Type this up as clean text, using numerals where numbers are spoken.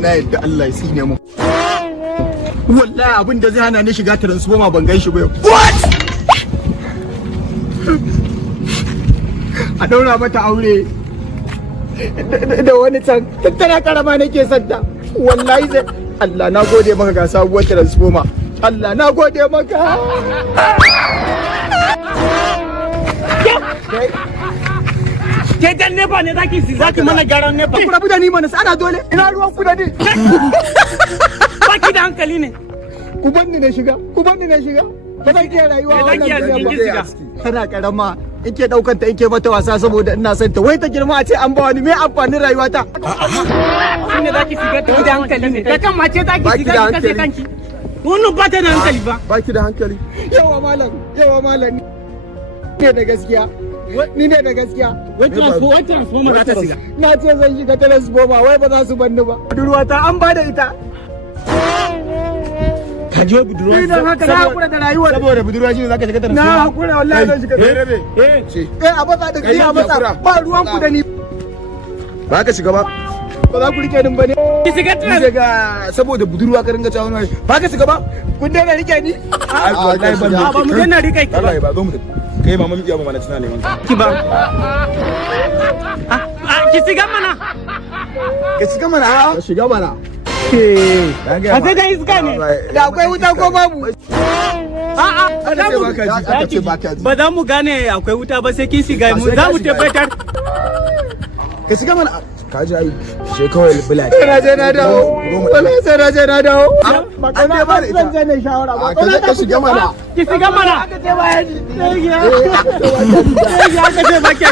na yadda Allah ya tsine mu. Wallahi abin da zai hana ni shiga transformer ban gan shi ba. What? A daura mata aure da wani can tana karama nake santa. Wallahi zai Allah na gode maka ga sabuwar transformer. Allah na gode maka. Ke dan nefa ne zaki mana garan nefa. Ku rabu da ni mana ana dole. Ina ruwan ku da ni. Baki da hankali ne. Ku banni na shiga. Ba zan iya rayuwa wannan gidan. Tana karama ke daukar ta ke mata wasa saboda ina son ta. Wai ta girma a ce an ba wani me amfanin rayuwata. Shine zaki shiga ta da hankali ne. Ta kan mace zaki shiga ki kace kanki. Wannan ba ta da hankali ba. Baki da hankali. Yawa malam. Ne da gaskiya. Ni ne da gaskiya. Wai transformer za ta shiga. Na ce zan shiga transformer wai ba za su banni ba. Budurwata an ba da ita. Ka je budurwa. Ni dan haka na hakura da rayuwar. Saboda budurwa shi zaka shiga transformer. Na hakura wallahi zan shiga. A baka da kai a baka. Ba ruwan ku da ni. Ba ka shiga ba. Ba za ku rike din ba ne. Ki shiga ga saboda budurwa ka ringa cewa wani. Ba ka shiga ba. Kun daina rike ni. Wallahi ban. Ba mu daina rike ki. Wallahi ba zo mu kai mama miji ba mana tana neman ki ba. Ki shiga mana. Ka shiga mana. Ka shiga mana. A sai da iska ne. Da akwai wuta ko babu? Ba za mu gane akwai wuta ba sai kin shiga mu za mu tabbatar. Ka shiga mana. Ka ji ai sai kawai bila. Sai na je na dawo. Wallahi sai na je na dawo. An je ba da ita. Zan je ne shawara ba. Ka shiga mana. Ki shiga mana. Aka ce ba yaji. Sai ya. Sai ya ka ce ba ki.